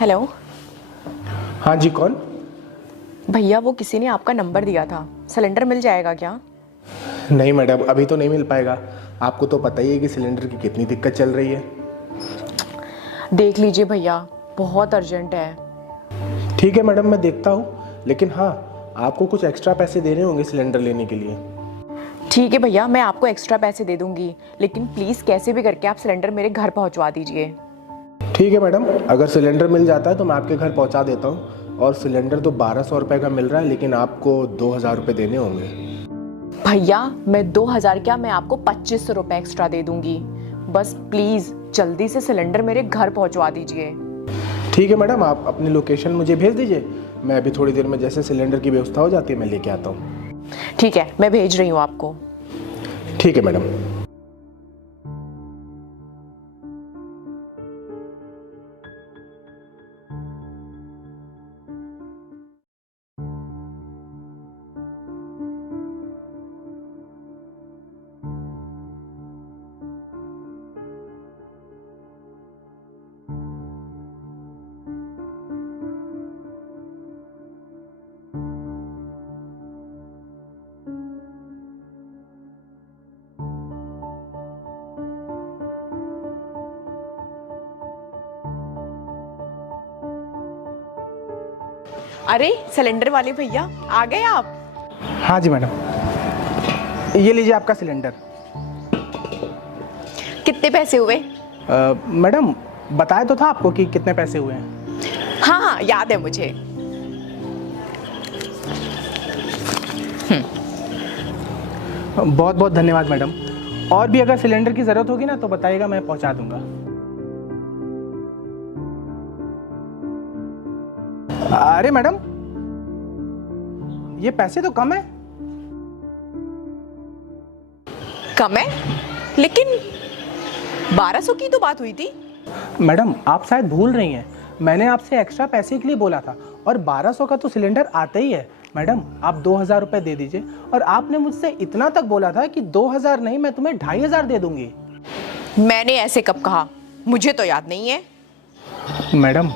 Hello. हाँ जी, कौन? भैया वो किसी ने आपका नंबर दिया था, सिलेंडर मिल जाएगा क्या? नहीं मैडम, अभी तो नहीं मिल पाएगा। आपको तो पता ही है कि सिलेंडर की कितनी दिक्कत चल रही है। देख लीजिए भैया, बहुत अर्जेंट है। ठीक है मैडम, मैं देखता हूँ, लेकिन हाँ, आपको कुछ एक्स्ट्रा पैसे देने होंगे सिलेंडर लेने के लिए। ठीक है भैया, मैं आपको एक्स्ट्रा पैसे दे दूंगी, लेकिन प्लीज़ कैसे भी करके आप सिलेंडर मेरे घर पहुंचवा दीजिए। ठीक है मैडम, अगर सिलेंडर मिल जाता है तो मैं आपके घर पहुँचा देता हूँ। और सिलेंडर तो 1200 रुपये का मिल रहा है, लेकिन आपको 2000 रुपये देने होंगे। भैया मैं 2000 क्या, मैं आपको 2500 रुपये एक्स्ट्रा दे दूंगी। बस प्लीज़ जल्दी से सिलेंडर मेरे घर पहुंचवा दीजिए। ठीक है मैडम, आप अपनी लोकेशन मुझे भेज दीजिए। मैं अभी थोड़ी देर में जैसे सिलेंडर की व्यवस्था हो जाती है मैं लेके आता हूँ। ठीक है, मैं भेज रही हूँ आपको। ठीक है मैडम। अरे सिलेंडर वाले भैया, आ गए आप? हाँ जी मैडम, ये लीजिए आपका सिलेंडर। कितने पैसे हुए? मैडम, बताया तो था आपको कि कितने पैसे हुए हैं। हाँ हाँ, याद है मुझे। बहुत बहुत धन्यवाद मैडम। और भी अगर सिलेंडर की ज़रूरत होगी ना तो बताइएगा, मैं पहुंचा दूंगा। अरे मैडम, ये पैसे तो कम है। कम है? लेकिन 1200 की तो बात हुई थी। मैडम, आप शायद भूल रही हैं, मैंने आपसे एक्स्ट्रा पैसे के लिए बोला था, और 1200 का तो सिलेंडर आता ही है। मैडम, आप 2000 रुपये दे दीजिए। और आपने मुझसे इतना तक बोला था कि 2000 नहीं, मैं तुम्हें 2500 दे दूंगी। मैंने ऐसे कब कहा? मुझे तो याद नहीं है। मैडम,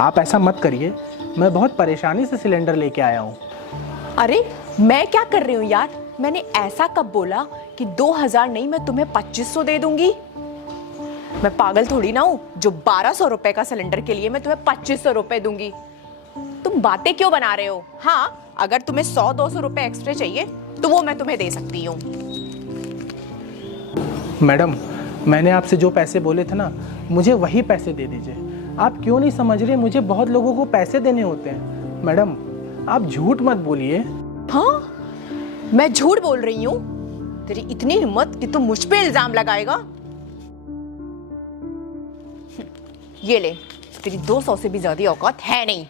आप ऐसा मत करिए, मैं बहुत परेशानी से सिलेंडर लेके आया हूँ। अरे मैं क्या कर रही हूँ यार, मैंने ऐसा कब बोला कि 2000 नहीं, मैं तुम्हें 2500 दे दूंगी? मैं पागल थोड़ी ना हूँ जो 1200 रुपए का सिलेंडर के लिए मैं तुम्हें 2500 रुपए दूंगी। तुम बातें क्यों बना रहे हो? हाँ, अगर तुम्हें 100-200 रुपए एक्स्ट्रा चाहिए तो वो मैं तुम्हें दे सकती हूँ। मैडम, मैंने आपसे जो पैसे बोले थे ना, मुझे वही पैसे दे दीजिए। आप क्यों नहीं समझ रहे, मुझे बहुत लोगों को पैसे देने होते हैं। मैडम, आप झूठ मत बोलिए। हाँ, मैं झूठ बोल रही हूँ? तेरी इतनी हिम्मत कि तुम मुझ पे इल्जाम लगाएगा? ये ले, तेरी 200 से भी ज्यादा औकात है नहीं।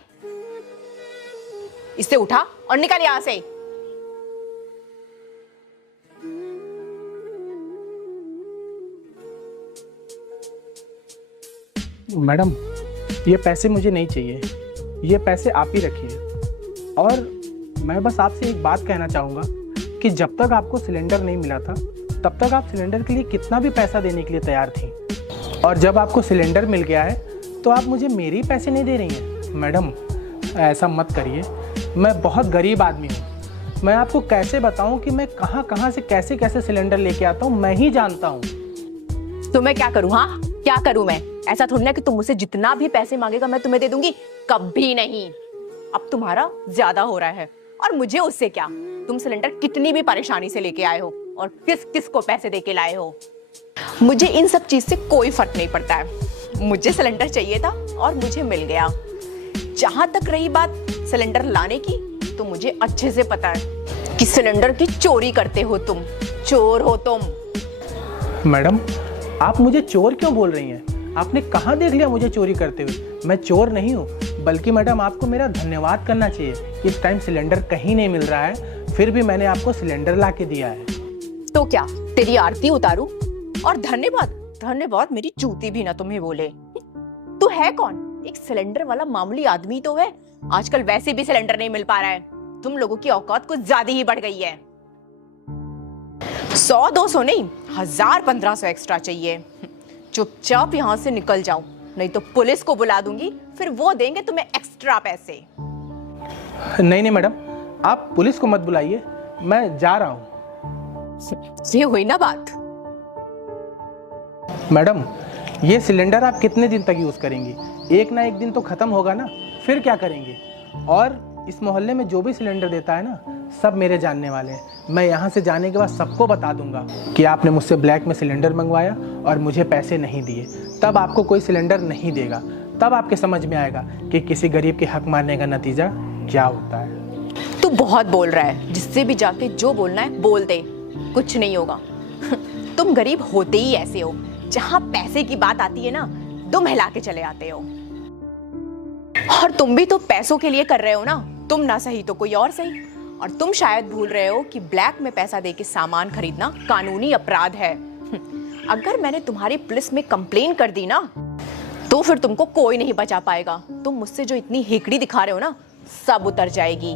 इससे उठा और निकल यहां से। मैडम, ये पैसे मुझे नहीं चाहिए, ये पैसे आप ही रखिए। और मैं बस आपसे एक बात कहना चाहूँगा कि जब तक आपको सिलेंडर नहीं मिला था तब तक आप सिलेंडर के लिए कितना भी पैसा देने के लिए तैयार थी, और जब आपको सिलेंडर मिल गया है तो आप मुझे मेरे ही पैसे नहीं दे रही हैं। मैडम, ऐसा मत करिए, मैं बहुत गरीब आदमी हूँ। मैं आपको कैसे बताऊँ कि मैं कहाँ कहाँ से कैसे कैसे सिलेंडर लेके आता हूँ, मैं ही जानता हूँ। तो मैं क्या करूँ? हाँ, क्या करूँ मैं? ऐसा थोड़ी ना कि तुम मुझसे जितना भी पैसे मांगेगा मैं तुम्हें दे दूंगी, कभी नहीं। अब तुम्हारा ज्यादा हो रहा है, और मुझे उससे क्या? तुम सिलेंडर कितनी भी परेशानी से लेके आए हो और किस किस को पैसे दे के लाए हो, मुझे इन सब चीज से कोई फर्क नहीं पड़ता है। मुझे सिलेंडर चाहिए था और मुझे मिल गया। जहां तक रही बात सिलेंडर लाने की, तो मुझे अच्छे से पता है कि सिलेंडर की चोरी करते हो तुम। चोर हो तुम। मैडम, आप मुझे चोर क्यों बोल रही हैं? आपने कहाँ देख लिया मुझे चोरी करते हुए? मैं चोर नहीं हूँ, बल्कि मैडम आपको मेरा धन्यवाद करना चाहिए। इस टाइम सिलेंडर कहीं नहीं मिल रहा है, फिर भी मैंने आपको सिलेंडर ला के दिया है। तो क्या तेरी आरती उतारूं? और धन्यवाद? धन्यवाद मेरी जूती भी ना तुम्हें बोले। तू है कौन? एक सिलेंडर वाला मामूली आदमी तो है। आजकल वैसे भी सिलेंडर नहीं मिल पा रहा है। तुम लोगों की औकात कुछ ज्यादा ही बढ़ गई है। 100-200 नहीं, 1000-1500 एक्स्ट्रा चाहिए। चुपचाप यहां से निकल जाओ, नहीं तो पुलिस को बुला दूंगी, फिर वो देंगे तुम्हें एक्स्ट्रा पैसे। नहीं नहीं मैडम, आप पुलिस को मत बुलाइए, मैं जा रहा हूँ। ये हुई ना बात। मैडम, ये सिलेंडर आप कितने दिन तक यूज़ करेंगी? एक ना एक दिन तो ख़त्म होगा ना, फिर क्या करेंगे? और इस मोहल्ले में जो भी सिलेंडर देता है ना, सब मेरे जानने वाले हैं। मैं यहाँ से जाने के बाद सबको बता दूंगा कि आपने मुझसे ब्लैक में सिलेंडर मंगवाया और मुझे पैसे नहीं दिए। तब आपको कोई सिलेंडर नहीं देगा, तब आपके समझ में आएगा कि किसी गरीब के हक मारने का नतीजा क्या होता है। तू बहुत बोल रहा है, जिससे भी जाके जो बोलना है बोल दे, कुछ नहीं होगा। तुम गरीब होते ही ऐसे हो, जहाँ पैसे की बात आती है ना, दुम हिला के चले आते हो। और तुम भी तो पैसों के लिए कर रहे हो ना, तुम ना सही तो कोई और सही। और तुम शायद भूल रहे हो कि ब्लैक में पैसा देके सामान खरीदना कानूनी अपराध है। अगर मैंने तुम्हारी पुलिस में कंप्लेन कर दी ना, तो फिर तुमको कोई नहीं बचा पाएगा। तुम मुझसे जो इतनी हेकड़ी दिखा रहे हो ना, सब उतर जाएगी।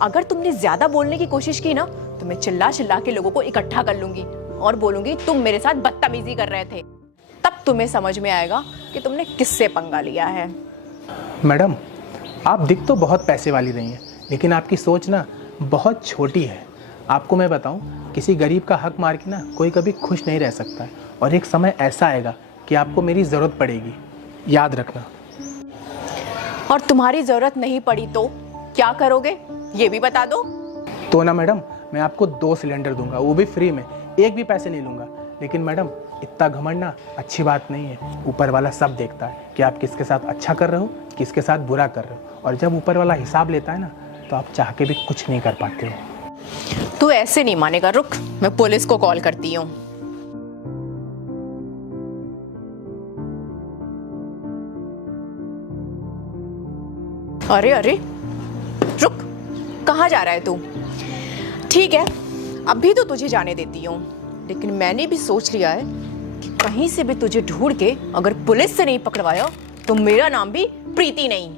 अगर तुमने ज्यादा बोलने की कोशिश की ना, तो मैं चिल्ला चिल्ला के लोगों को इकट्ठा कर लूंगी और बोलूंगी तुम मेरे साथ बदतमीजी कर रहे थे। तब तुम्हें समझ में आएगा कि तुमने किससे पंगा लिया है। मैडम, आप दिख तो बहुत पैसे वाली रही हैं, लेकिन आपकी सोच ना बहुत छोटी है। आपको मैं बताऊं, किसी गरीब का हक मार के ना कोई कभी खुश नहीं रह सकता है। और एक समय ऐसा आएगा कि आपको मेरी ज़रूरत पड़ेगी, याद रखना। और तुम्हारी ज़रूरत नहीं पड़ी तो क्या करोगे, ये भी बता दो। तो ना मैडम, मैं आपको 2 सिलेंडर दूंगा, वो भी फ्री में, एक भी पैसे नहीं लूँगा। लेकिन मैडम, इतना घमंड ना अच्छी बात नहीं है। ऊपर वाला सब देखता है कि आप किसके साथ अच्छा कर रहे हो, किसके साथ बुरा कर रहे हो। और जब ऊपर वाला हिसाब लेता है ना, तो आप चाह के भी कुछ नहीं कर पाते हो। तू ऐसे नहीं मानेगा, रुक, मैं पुलिस को कॉल करती हूँ। अरे अरे रुक, कहाँ जा रहा है तू? ठीक है, अभी तो तुझे जाने देती हूँ, लेकिन मैंने भी सोच लिया है कि कहीं से भी तुझे ढूंढ के अगर पुलिस से नहीं पकड़वाया तो मेरा नाम भी प्रीति नहीं।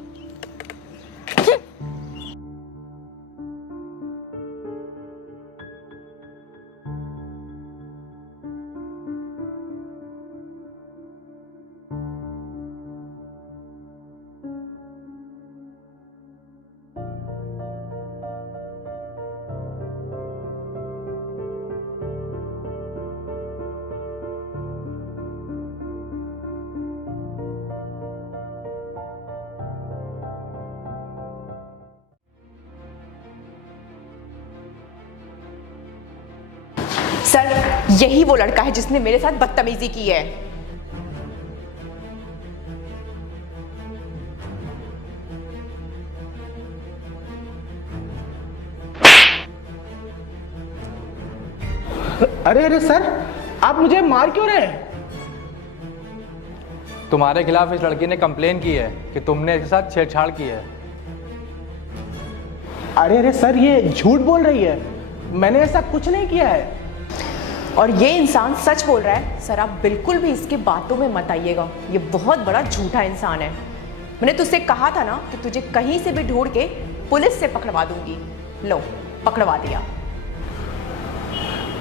सर, यही वो लड़का है जिसने मेरे साथ बदतमीजी की है। अरे अरे सर, आप मुझे मार क्यों रहे हैं? तुम्हारे खिलाफ इस लड़की ने कंप्लेन की है कि तुमने इसके साथ छेड़छाड़ की है। अरे अरे सर, ये झूठ बोल रही है, मैंने ऐसा कुछ नहीं किया है। और ये इंसान सच बोल रहा है। सर, आप बिल्कुल भी इसके बातों में मत आइएगा, ये बहुत बड़ा झूठा इंसान है। मैंने तुझसे कहा था ना कि तुझे कहीं से भी ढूंढ के पुलिस से पकड़वा दूंगी। लो, पकड़वा दिया।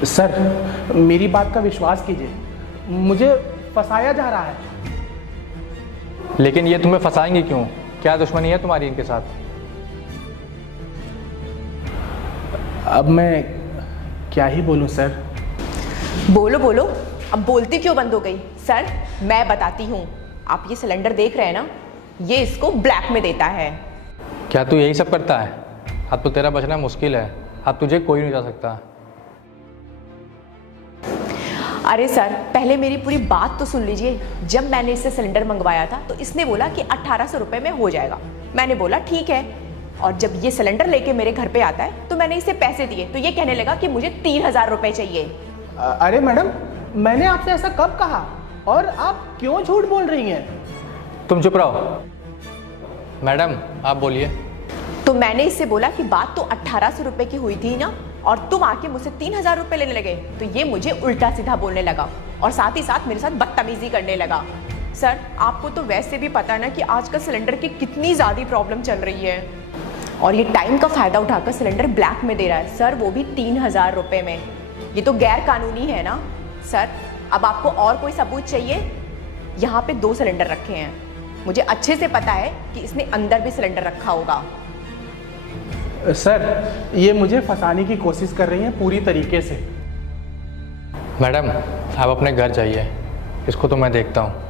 सर, मेरी बात का विश्वास कीजिए, मुझे फंसाया जा रहा है। लेकिन ये तुम्हें फंसाएंगी क्यों? क्या दुश्मनी है तुम्हारी इनके साथ? अब मैं क्या ही बोलूं सर। बोलो बोलो, अब बोलती क्यों बंद हो गई? सर, मैं बताती हूँ। आप ये सिलेंडर देख रहे हैं ना, ये इसको ब्लैक में देता है। क्या तू यही सब करता है? अब तो तेरा बचना मुश्किल है, अब तुझे कोई नहीं जा सकता। अरे सर, पहले मेरी पूरी बात तो सुन लीजिए। जब मैंने इससे सिलेंडर मंगवाया था तो इसने बोला कि 1800 रुपये में हो जाएगा। मैंने बोला ठीक है। और जब ये सिलेंडर लेके मेरे घर पे आता है तो मैंने इसे पैसे दिए, तो ये कहने लगा कि मुझे 3000 रुपये चाहिए। अरे मैडम, मैंने आपसे ऐसा कब कहा? और आप क्यों झूठ बोल रही हैं? तुम चुप रहो। मैडम, आप बोलिए। तो मैंने इससे बोला कि बात तो 1800 रुपये की हुई थी ना, और तुम आके मुझसे 3000 रुपये लेने लगे। तो ये मुझे उल्टा सीधा बोलने लगा और साथ ही साथ मेरे साथ बदतमीजी करने लगा। सर, आपको तो वैसे भी पता है ना कि आजकल सिलेंडर की कितनी ज़्यादा प्रॉब्लम चल रही है, और ये टाइम का फ़ायदा उठाकर सिलेंडर ब्लैक में दे रहा है। सर, वो भी 3000 रुपये में। ये तो गैर कानूनी है ना। सर, अब आपको और कोई सबूत चाहिए यहाँ पे 2 सिलेंडर रखे हैं। मुझे अच्छे से पता है कि इसने अंदर भी सिलेंडर रखा होगा। सर, ये मुझे फंसाने की कोशिश कर रही हैं पूरी तरीके से। मैडम, आप अपने घर जाइए, इसको तो मैं देखता हूँ।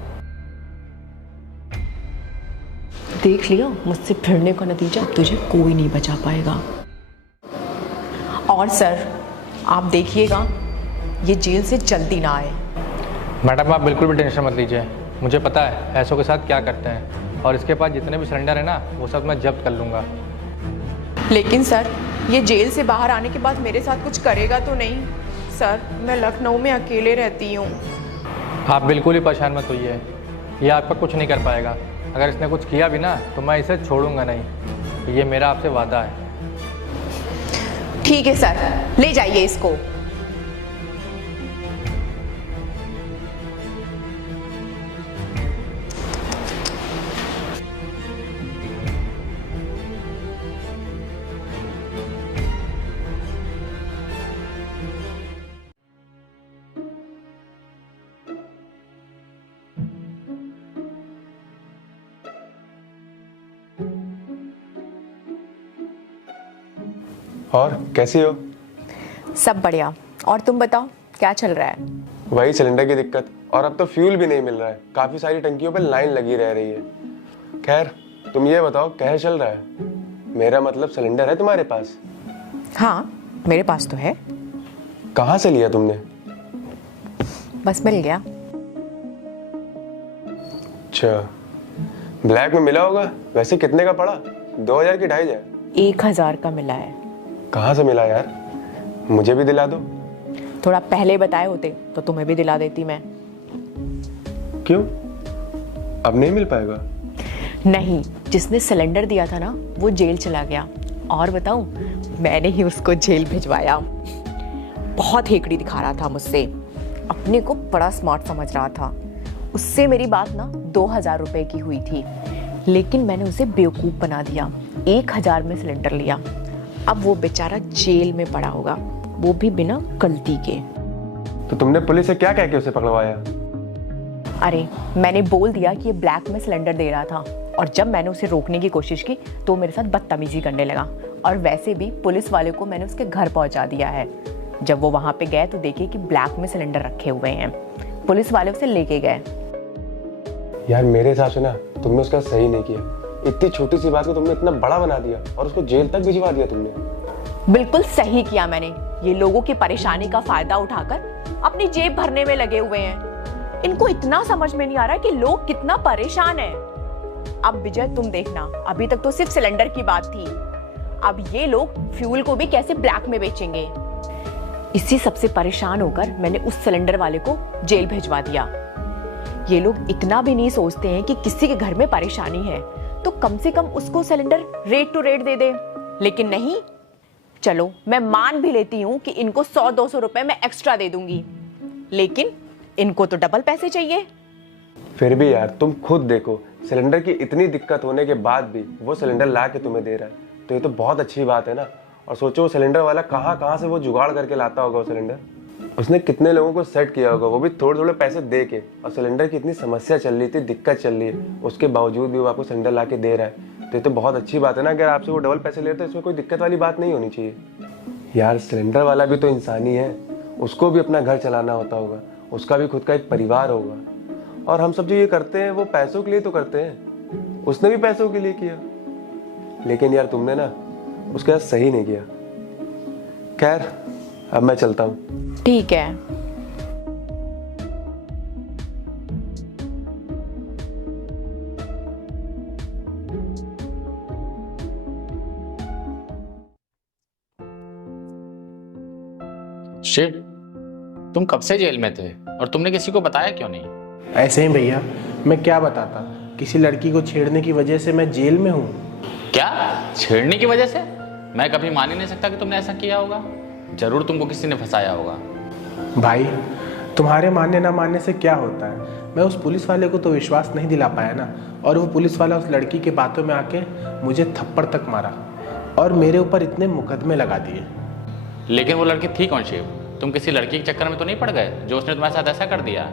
देख लिया, मुझसे फिरने का नतीजा तुझे कोई नहीं बचा पाएगा। और सर, आप देखिएगा ये जेल से जल्दी ना आए। मैडम, आप बिल्कुल भी टेंशन मत लीजिए, मुझे पता है ऐसों के साथ क्या करते हैं, और इसके पास जितने भी सिलेंडर है ना, वो सब मैं जब्त कर लूँगा। लेकिन सर, ये जेल से बाहर आने के बाद मेरे साथ कुछ करेगा तो नहीं? सर, मैं लखनऊ में अकेले रहती हूँ। आप बिल्कुल ही परेशान मत होइए, ये आपका कुछ नहीं कर पाएगा। अगर इसने कुछ किया भी ना तो मैं इसे छोड़ूंगा नहीं, ये मेरा आपसे वादा है। ठीक है सर, ले जाइए इसको। और कैसी हो? सब बढ़िया। और तुम बताओ, क्या चल रहा है? वही सिलेंडर की दिक्कत, और अब तो फ्यूल भी नहीं मिल रहा है। काफी सारी टंकियों पर लाइन लगी रह रही है। खैर, तुम ये बताओ कैसे चल रहा है? मेरा मतलब सिलेंडर है तुम्हारे पास? हाँ, मेरे पास तो है। कहाँ से लिया तुमने? बस मिल गया। अच्छा, ब्लैक में मिला होगा। वैसे कितने का पड़ा? 2000 की 2500? 1000 का मिला है। कहाँ से मिला यार? मुझे भी दिला दो। थोड़ा पहले बताए होते तो तुम्हें भी दिला देती मैं। क्यों, अब नहीं मिल पाएगा? नहीं, जिसने सिलेंडर दिया था ना, वो जेल चला गया। और बताऊं, मैंने ही उसको जेल भिजवाया। बहुत हेकड़ी दिखा रहा था मुझसे, अपने को बड़ा स्मार्ट समझ रहा था। उससे मेरी बात ना 2000 रुपए की हुई थी, लेकिन मैंने उसे बेवकूफ़ बना दिया। 1000 में सिलेंडर लिया। अब वो बेचारा जेल में पड़ा होगा, वो भी बिना गलती के। तो तुमने पुलिस से क्या कह के उसे पकड़वाया? अरे, मैंने बोल दिया कि ये ब्लैक में सिलेंडर दे रहा था, और जब मैंने उसे रोकने की कोशिश की तो मेरे साथ बदतमीजी करने लगा। और वैसे भी पुलिस वाले को मैंने उसके घर पहुंचा दिया है। जब वो वहां पे गए तो देखे कि ब्लैक में सिलेंडर रखे हुए हैं। पुलिस वाले उसे लेके गए। यार, मेरे हिसाब से ना तुमने उसका सही नहीं किया। इतनी छोटी सी बात को तुमने इतना बड़ा बना दिया और उसको जेल तक भिजवा दिया तुमने। बिल्कुल सही किया मैंने। ये लोगों की परेशानी का फायदा उठाकर अपनी जेब भरने में लगे हुए हैं। इनको इतना समझ में नहीं आ रहा कि लोग कितना परेशान हैं। अब विजय, तुम देखना, अभी तक तो सिर्फ सिलेंडर की बात थी, अब ये लोग फ्यूल को भी कैसे ब्लैक में बेचेंगे। इसी सबसे परेशान होकर मैंने उस सिलेंडर वाले को जेल भिजवा दिया। ये लोग इतना भी नहीं सोचते हैं कि किसी के घर में परेशानी है तो कम से कम उसको सिलेंडर रेट टू रेट दे दे। लेकिन नहीं, चलो मैं मान भी लेती हूँ कि इनको 100-200 रुपए मैं एक्स्ट्रा दे दूंगी, लेकिन इनको तो डबल पैसे चाहिए। फिर भी यार, तुम खुद देखो, सिलेंडर की इतनी दिक्कत होने के बाद भी वो सिलेंडर ला के तुम्हें दे रहा है, तो ये तो बहुत अच्छी बात है ना। और सोचो, वो सिलेंडर वाला कहाँ से वो जुगाड़ करके लाता होगा। वो सिलेंडर उसने कितने लोगों को सेट किया होगा, वो भी थोड़े थोड़े पैसे दे के। और सिलेंडर की इतनी समस्या चल रही थी, दिक्कत चल रही है, उसके बावजूद भी वो आपको सिलेंडर ला के दे रहा है, तो ये तो बहुत अच्छी बात है ना। अगर आपसे वो डबल पैसे लेते तो इसमें कोई दिक्कत वाली बात नहीं होनी चाहिए। यार, सिलेंडर वाला भी तो इंसान ही है, उसको भी अपना घर चलाना होता होगा, उसका भी खुद का एक परिवार होगा। और हम सब जो ये करते हैं वो पैसों के लिए तो करते हैं, उसने भी पैसों के लिए किया। लेकिन यार, तुमने ना उसके साथ सही नहीं किया। खैर, अब मैं चलता हूँ। ठीक है। शिव, तुम कब से जेल में थे और तुमने किसी को बताया क्यों नहीं? ऐसे ही भैया, मैं क्या बताता, किसी लड़की को छेड़ने की वजह से मैं जेल में हूँ। क्या, छेड़ने की वजह से? मैं कभी मान ही नहीं सकता कि तुमने ऐसा किया होगा। जरूर तुमको किसी ने फंसाया होगा। भाई, तुम्हारे मानने ना मानने से क्या होता है, मैं उस पुलिस वाले को तो विश्वास नहीं दिला पाया ना। और वो पुलिस वाला उस लड़की के बातों में आके मुझे थप्पड़ तक मारा और मेरे ऊपर इतने मुकदमे लगा दिए। लेकिन वो लड़की थी कौन शिव? तुम किसी लड़की के चक्कर में तो नहीं पड़ गए जो उसने तुम्हारे साथ ऐसा कर दिया?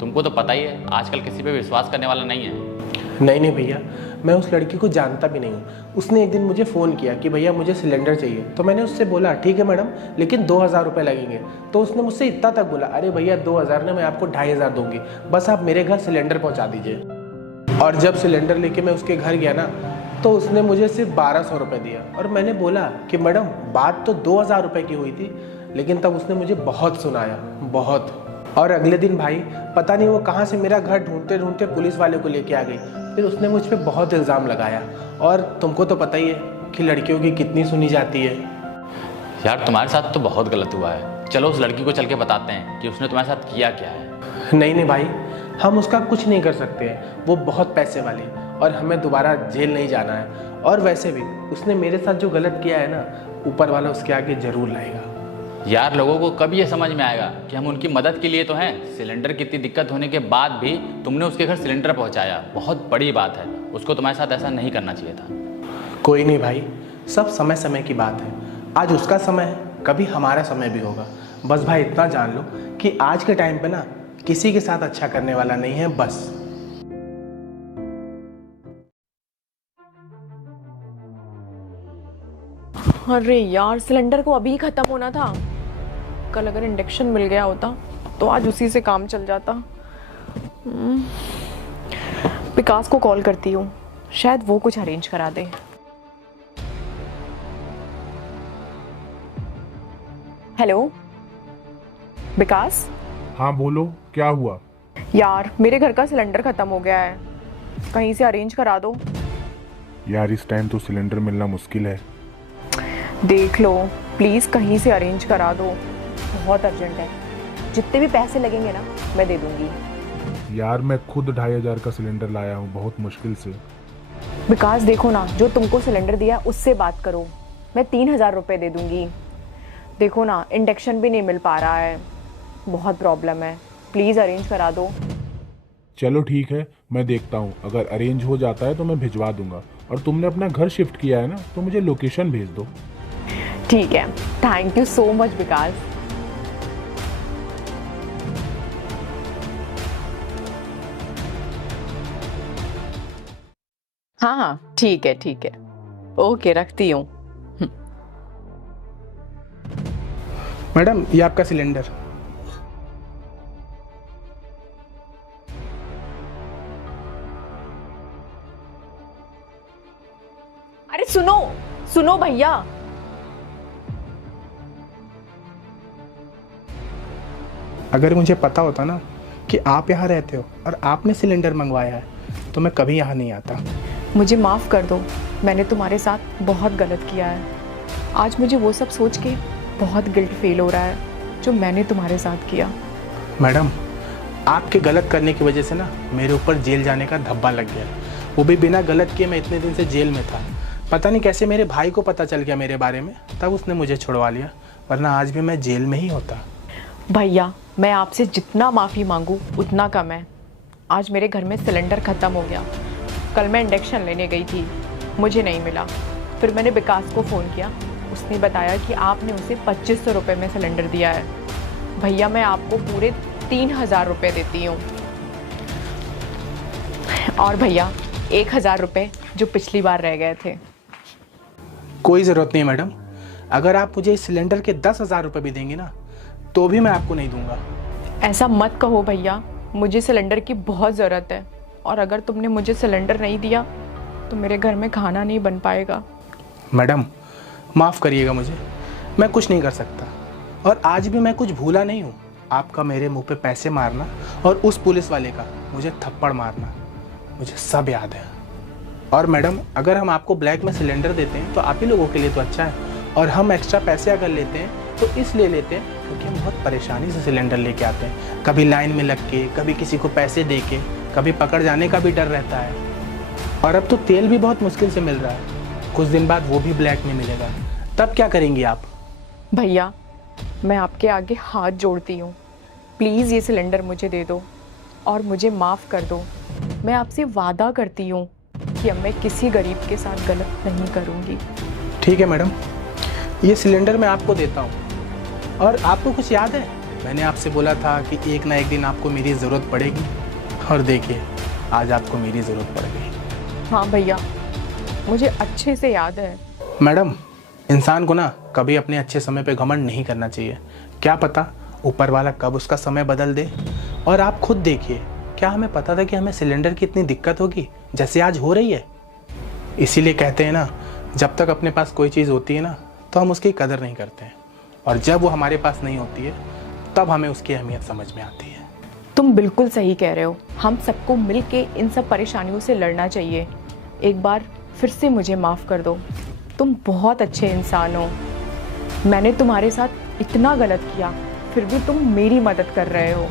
तुमको तो पता ही है आजकल किसी पे विश्वास करने वाला नहीं है। नहीं भैया, मैं उस लड़की को जानता भी नहीं हूँ। उसने एक दिन मुझे फ़ोन किया कि भैया मुझे सिलेंडर चाहिए, तो मैंने उससे बोला ठीक है मैडम, लेकिन 2000 रुपये लगेंगे। तो उसने मुझसे इतना तक बोला, अरे भैया 2000 ने मैं आपको 2500 दूंगी, बस आप मेरे घर सिलेंडर पहुँचा दीजिए। और जब सिलेंडर लेके मैं उसके घर गया ना, तो उसने मुझे सिर्फ 1200 रुपये दिया। और मैंने बोला कि मैडम बात तो 2000 रुपये की हुई थी, लेकिन तब उसने मुझे बहुत सुनाया, बहुत। और अगले दिन भाई पता नहीं वो कहाँ से मेरा घर ढूंढते ढूंढते पुलिस वाले को लेके आ गई। फिर उसने मुझ पर बहुत इल्ज़ाम लगाया। और तुमको तो पता ही है कि लड़कियों की कितनी सुनी जाती है। यार तुम्हारे साथ तो बहुत गलत हुआ है। चलो उस लड़की को चल के बताते हैं कि उसने तुम्हारे साथ किया क्या है। नहीं भाई, हम उसका कुछ नहीं कर सकते हैं। वो बहुत पैसे वाली और हमें दोबारा जेल नहीं जाना है। और वैसे भी उसने मेरे साथ जो गलत किया है ना, ऊपर वाला उसके आगे ज़रूर लाएगा। यार लोगों को कब ये समझ में आएगा कि हम उनकी मदद के लिए तो हैं। सिलेंडर की इतनी दिक्कत होने के बाद भी तुमने उसके घर सिलेंडर पहुंचाया, बहुत बड़ी बात है। उसको तुम्हारे साथ ऐसा नहीं करना चाहिए था। कोई नहीं भाई, सब समय समय की बात है। आज उसका समय है, कभी हमारा समय भी होगा। बस भाई इतना जान लो कि आज के टाइम पे ना किसी के साथ अच्छा करने वाला नहीं है, बस। अरे यार, सिलेंडर को अभी खत्म होना था। कल अगर इंडक्शन मिल गया होता तो आज उसी से काम चल जाता। विकास को कॉल करती हूँ, शायद वो कुछ अरेंज करा दे। हेलो विकास। हाँ बोलो, क्या हुआ? यार मेरे घर का सिलेंडर खत्म हो गया है, कहीं से अरेंज करा दो। यार इस टाइम तो सिलेंडर मिलना मुश्किल है। देख लो प्लीज़, कहीं से अरेंज करा दो, बहुत अर्जेंट है। जितने भी पैसे लगेंगे ना मैं दे दूंगी। यार मैं खुद 2500 का सिलेंडर लाया हूँ, बहुत मुश्किल से। विकास देखो ना, जो तुमको सिलेंडर दिया उससे बात करो, मैं 3000 रुपये दे दूंगी। देखो ना, इंडक्शन भी नहीं मिल पा रहा है, बहुत प्रॉब्लम है, प्लीज़ अरेंज करा दो। चलो ठीक है, मैं देखता हूँ, अगर अरेंज हो जाता है तो मैं भिजवा दूंगा। और तुमने अपना घर शिफ्ट किया है ना, तो मुझे लोकेशन भेज दो। ठीक है, थैंक यू सो मच विकास। हाँ ठीक है ठीक है, ओके रखती हूँ। मैडम ये आपका सिलेंडर। अरे सुनो सुनो भैया, अगर मुझे पता होता ना कि आप यहाँ रहते हो और आपने सिलेंडर मंगवाया है, तो मैं कभी यहाँ नहीं आता। मुझे माफ़ कर दो, मैंने तुम्हारे साथ बहुत गलत किया है। आज मुझे वो सब सोच के बहुत गिल्ट फील हो रहा है जो मैंने तुम्हारे साथ किया। मैडम आपके गलत करने की वजह से ना मेरे ऊपर जेल जाने का धब्बा लग गया, वो भी बिना गलत किए। मैं इतने दिन से जेल में था, पता नहीं कैसे मेरे भाई को पता चल गया मेरे बारे में, तब उसने मुझे छुड़वा लिया, वरना आज भी मैं जेल में ही होता। भैया मैं आपसे जितना माफ़ी मांगूँ उतना कम है। आज मेरे घर में सिलेंडर ख़त्म हो गया। कल मैं इंडक्शन लेने गई थी, मुझे नहीं मिला। फिर मैंने विकास को फ़ोन किया, उसने बताया कि आपने उसे 2500 रुपये में सिलेंडर दिया है। भैया मैं आपको पूरे 3000 रुपये देती हूँ। और भैया 1000 रुपये जो पिछली बार रह गए थे। कोई ज़रूरत नहीं मैडम, अगर आप मुझे इस सिलेंडर के 10,000 रुपये भी देंगे ना, तो भी मैं आपको नहीं दूंगा। ऐसा मत कहो भैया, मुझे सिलेंडर की बहुत ज़रूरत है, और अगर तुमने मुझे सिलेंडर नहीं दिया तो मेरे घर में खाना नहीं बन पाएगा। मैडम माफ़ करिएगा मुझे, मैं कुछ नहीं कर सकता। और आज भी मैं कुछ भूला नहीं हूँ। आपका मेरे मुंह पे पैसे मारना और उस पुलिस वाले का मुझे थप्पड़ मारना, मुझे सब याद है। और मैडम अगर हम आपको ब्लैक में सिलेंडर देते हैं तो आप ही लोगों के लिए तो अच्छा है, और हम एक्स्ट्रा पैसे अगर लेते हैं तो इसलिए लेते हैं क्योंकि हम बहुत परेशानी से सिलेंडर लेके आते हैं, कभी लाइन में लग के, कभी किसी को पैसे दे के, कभी पकड़ जाने का भी डर रहता है। और अब तो तेल भी बहुत मुश्किल से मिल रहा है, कुछ दिन बाद वो भी ब्लैक में मिलेगा, तब क्या करेंगी आप? भैया मैं आपके आगे हाथ जोड़ती हूँ, प्लीज़ ये सिलेंडर मुझे दे दो और मुझे माफ़ कर दो। मैं आपसे वादा करती हूँ कि अब मैं किसी गरीब के साथ गलत नहीं करूँगी। ठीक है मैडम, ये सिलेंडर मैं आपको देता हूँ। और आपको कुछ याद है मैंने आपसे बोला था कि एक ना एक दिन आपको मेरी ज़रूरत पड़ेगी, और देखिए आज आपको मेरी ज़रूरत पड़ गई। हाँ भैया, मुझे अच्छे से याद है। मैडम, इंसान को ना कभी अपने अच्छे समय पे घमंड नहीं करना चाहिए। क्या पता ऊपर वाला कब उसका समय बदल दे। और आप खुद देखिए, क्या हमें पता था कि हमें सिलेंडर की इतनी दिक्कत होगी जैसे आज हो रही है। इसीलिए कहते हैं ना, जब तक अपने पास कोई चीज़ होती है ना तो हम उसकी कदर नहीं करते हैं, और जब वो हमारे पास नहीं होती है तब हमें उसकी अहमियत समझ में आती है। तुम बिल्कुल सही कह रहे हो। हम सबको मिल के इन सब परेशानियों से लड़ना चाहिए। एक बार फिर से मुझे माफ़ कर दो। तुम बहुत अच्छे इंसान हो। मैंने तुम्हारे साथ इतना गलत किया, फिर भी तुम मेरी मदद कर रहे हो।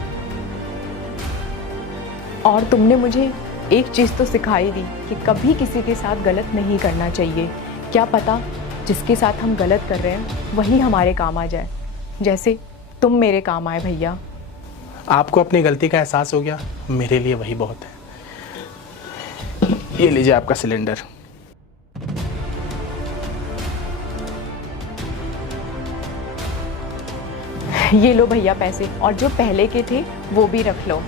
और तुमने मुझे एक चीज़ तो सिखाई दी कि कभी किसी के साथ गलत नहीं करना चाहिए। क्या पता जिसके साथ हम गलत कर रहे हैं वही हमारे काम आ जाए, जैसे तुम मेरे काम आए भैया। आपको अपनी गलती का एहसास हो गया, मेरे लिए वही बहुत है। ये लीजिए आपका सिलेंडर। ये लो भैया पैसे, और जो पहले के थे वो भी रख लो।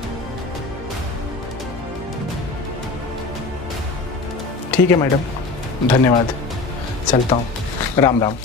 ठीक है मैडम, धन्यवाद। चलता हूँ, राम राम।